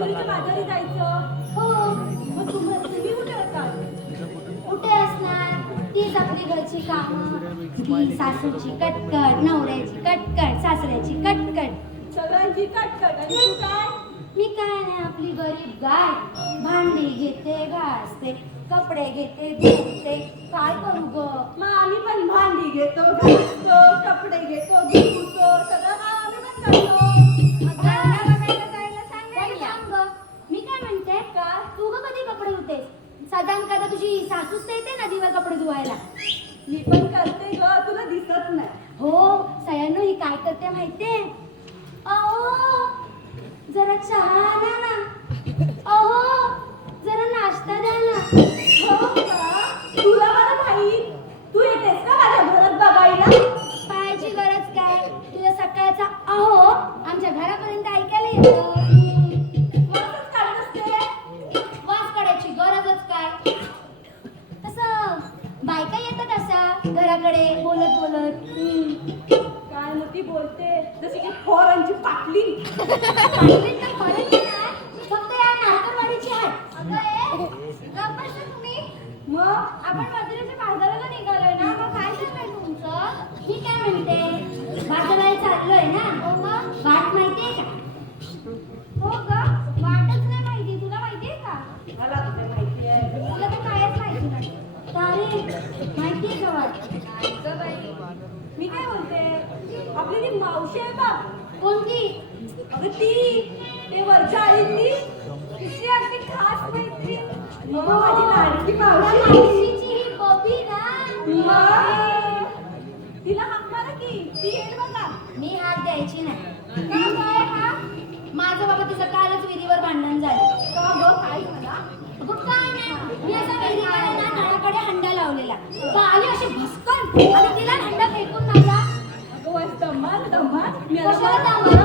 मजुरीच्या बाजारी जायचं? हो. मग तुम्ही तुम्ही कुठे होतात कुठे असणार? तीच आपली घरची कामं. ती सासूची कटकट नवऱ्याची कटकट सासऱ्याची कटकट. सगळ्यांची कटकट. आणि तू काय? मी काय नाही आपली गरीब गाय. भांडी घेते घासते कपडे घेते धुते. काय करू ग? मग आम्ही पण भांडी घेतो घासतो कपडे घेतो धुतो. सगळं काम आम्ही पण करतो. धुतेस साधारण कदा तुझी सासूच तर येते नदीवर कपडे धुवायला? मी पण करते ग तुला दिसत नाही. हो सयानो ही काय करते माहितीये? अहो जरा चहा आणा ना. अहो जरा नाश्ता द्या ना. हो का? तुला मला माहीत. तू येतेस का माझ्या घरात बघायला? पायाची गरज काय? तुझ्या सकाळचा अहो आमच्या घरापर्यंत ऐकायला येतं. घराकडे बोलत बोलत. काय मग ती बोलते? जशी की फोरांची पाटली. पाटली तर खरंच नाही, फक्त या नारकरवाडीची आहे. गप्प तुम्ही. मग? आपण मजुरीच्या बाजाराला निघालोय ना. मग काय चाललंय तुमचं? मी काय म्हणते? ती ते वरच्या तिची अगदी खास मैत्री. मग माझी लाडकी मावशीची ही बबी ना. मग? तिला हाक मारा की. ती येईल बघा. मी हात द्यायची नाही. का काय हा? माझं बाबा तिचं कालच विहिरीवर भांडण झालं. का गं? काय झाला? अगं काय नाही. मी असा विहिरीकडे ना नळाकडे हंडा लावलेला. तो आली अशी भस्कन आणि तिला हंडा फेकून मारला अगं वाज दमाल दमाल. मी आता कशाला मला-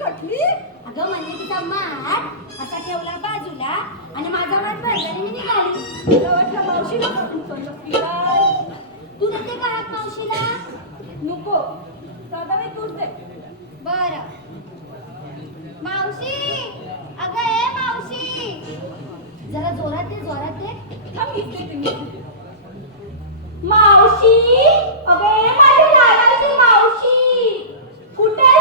कटली अगं म्हणजे तिचा माठ असा ठेवला बाजूला आणि माझा माठ भरला आणि मी निघाली. वाटलं मावशीला तू देते का हात मावशीला? नको. दादाबाई तूच दे. बर. मावशी! अगं ए मावशी! जरा जोरात दे जोरात दे. थांब मीच देते. मावशी! अबे माझी लाडाची मावशी! कुठे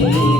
अगं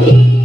Thank you.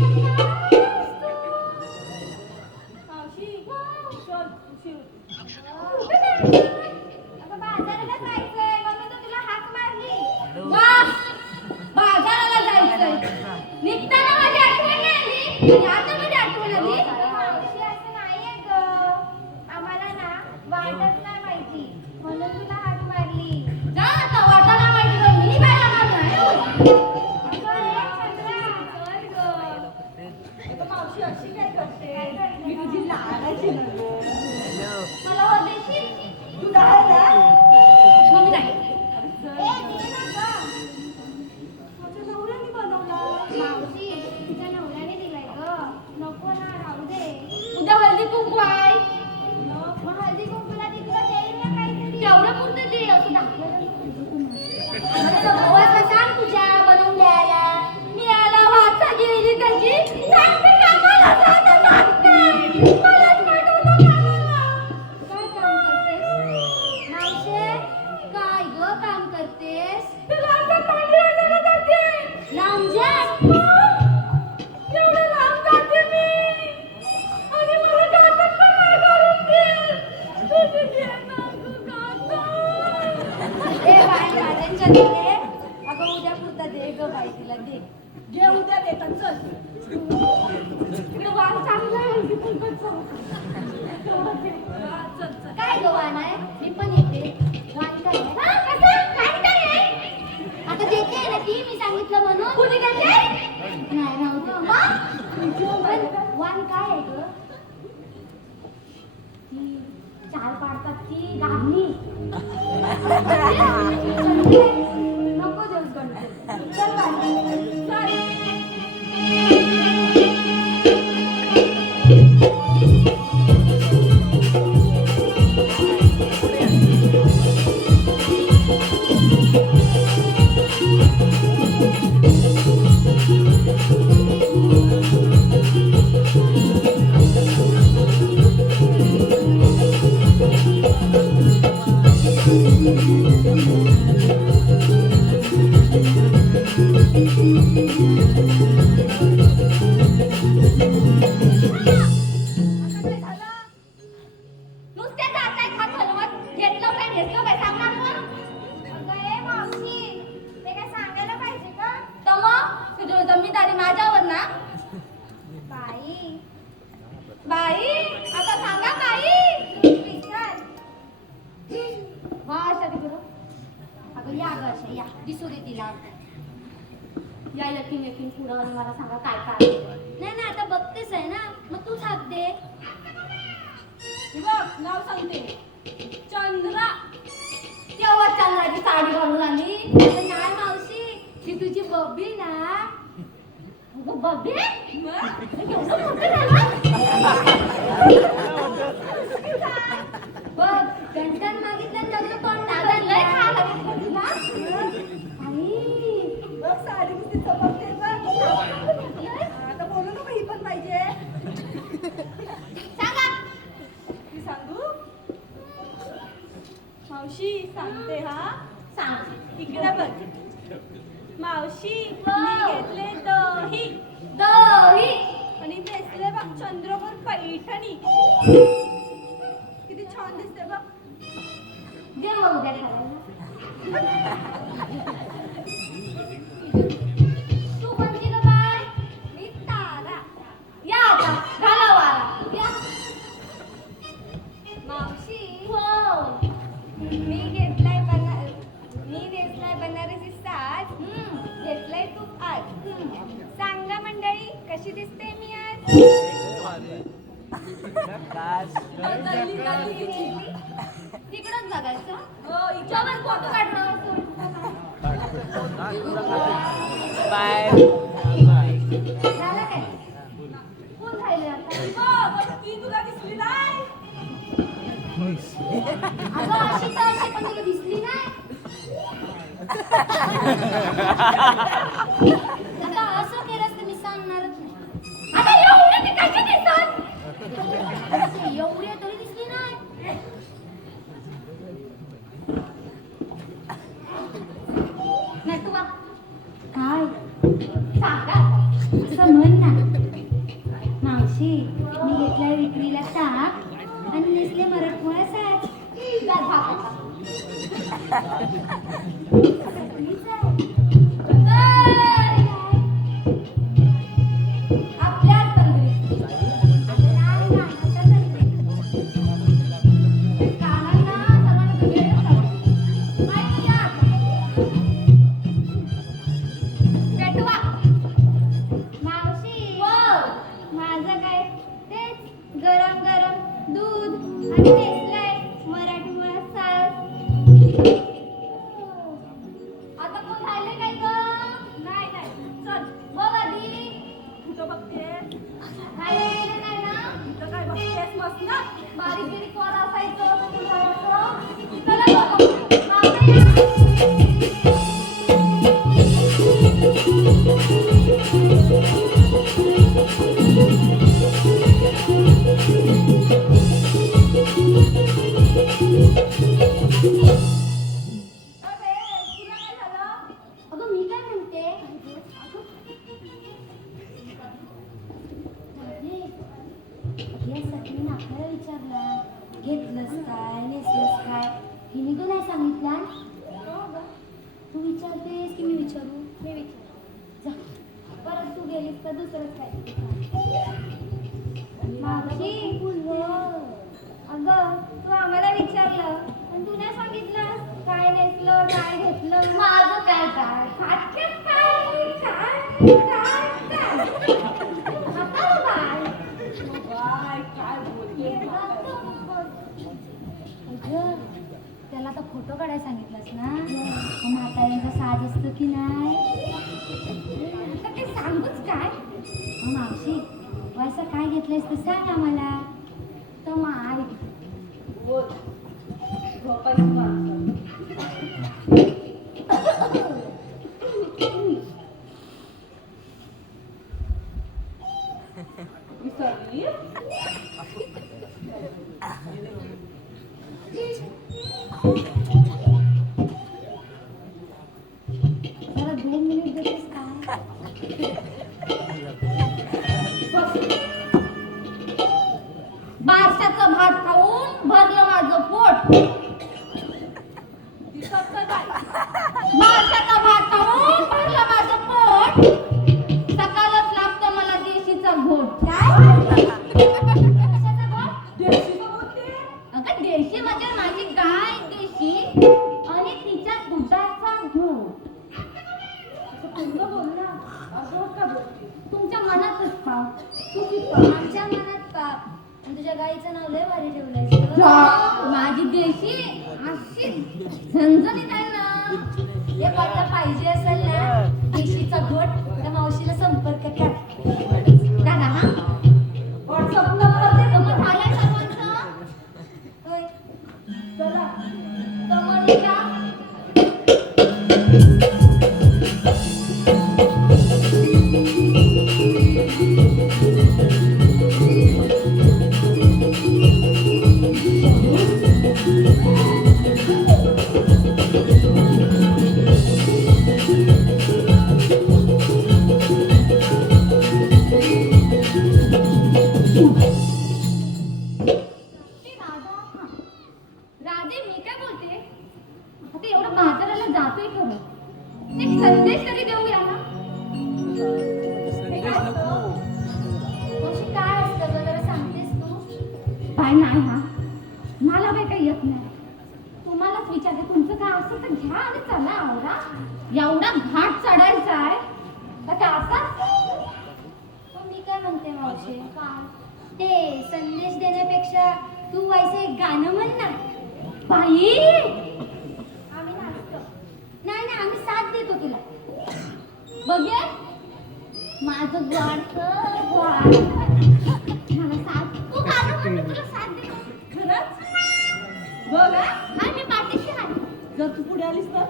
दे अगं उद्या पुरता दे ग बाई तिला दे. घे उद्या देतात चल. इकडे वाघ चांगला आहे तिथून पण. हा, चल. चल काय ग वाण आहे? मी पण येते. वाण काय आहे? हा, कसं? वाण काय आहे? आता देते ना ती मी सांगितलं म्हणून. कुणी देते? नाही नव्हतं पण वाण काय आहे ग ती चार पाडतात ती गाणी या यकीन यकीन पुढं आणि मला सांगा काय काय नाही नाही आता बघतेच आहे ना. मग तू थाप दे. हे बघ नाव सांगते. चंद्रा. तेव्हा चंद्राची साडी घालून आली? नाही मावशी. ही तुझी बबी ना. अगं बबी? एवढं मोठं झालं? बघ गंटन मागे त्याचं तोंड टाकलं लय खायला लागलं तुला आई बघ साडी किती चमकते बघ आता बोलू नको ही पण पाहिजे सांगा ती सांगू मावशी सांगते हा. सांग. इकडे बघ. मावशी. मी घेतले दही. दही. आणि नेसले बघ चंद्रपूर पैठणी. तिकडंच बघायचं हो हिच्यावर फोटो काढणार झालं काय कोण राहिले आता ती तुला दिसली नाही अगं अशी तर अशी पण तुला दिसली नाही आता असं केलंस तर मी सांगणारच नाही आता एवढे ती कशी दिसत एवढी तरी दिसली नाही नाही तू बघ. काय सांगा असं म्हण ना. मावशी मी घेतलाय विक्रीला ताक आणि नेसले मराठमोळा साज बारीक बारीक वर असायचं. घेतलंस काय नेसलंस काय हिने तो विचारतेस की मी विचारू? मी विचार जा. परत तू गेलीस तर दुसरंच काय? मावशी अगं तू आम्हाला विचारलं पण तू नाही सांगितलं काय नेसलं काय घेतलं? माझं काय काय फोटो काढायला सांगितलंस ना? मग म्हाताऱ्यांचा साज असतो की नाही? आता ते सांगूच काय? मावशी वयसा काय घेतलंयस ते सांग आम्हाला. तर मग ते संदेश देण्यापेक्षा तू व्हायचं एक गाणं म्हण ना. बाई! आम्ही नाचतो. नाही नाही आम्ही साथ देतो तुला. बघे माझं ग्वाड ग्वाड मला साथ तू गाणं म्हण मी तुला साथ देतो. खरंच? बघ. हा. मी पाठीशी आहे जर तू पुढे आलीस तर?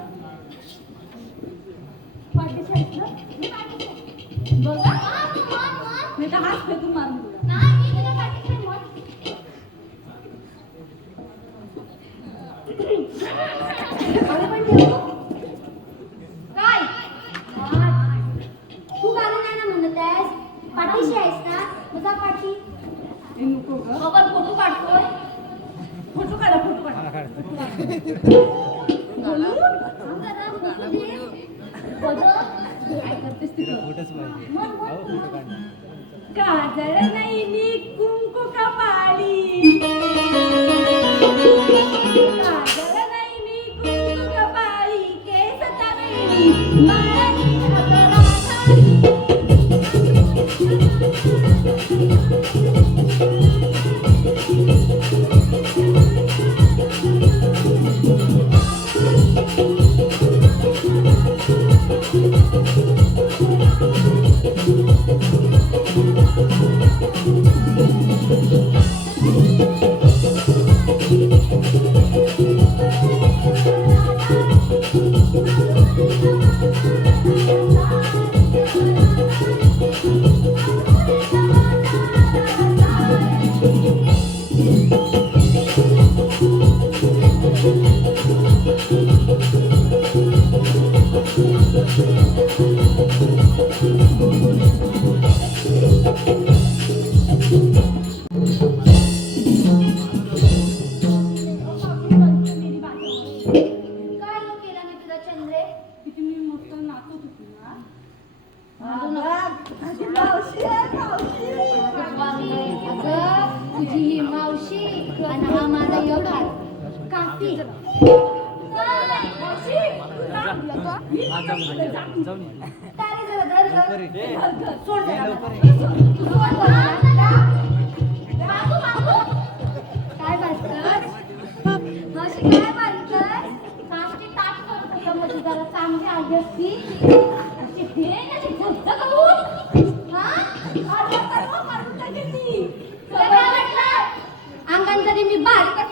पाठीशी आहेस ना? मी पाठीशी. बघा. तर फेकून मारून. नाही आहेस पाठीशी आहेस ना? जा पाठी। बाबा फोटो काढतोय. फोटो काढा फोटो काढा. मला काढतो बोलू? थांब जरा, फोटो दे. impari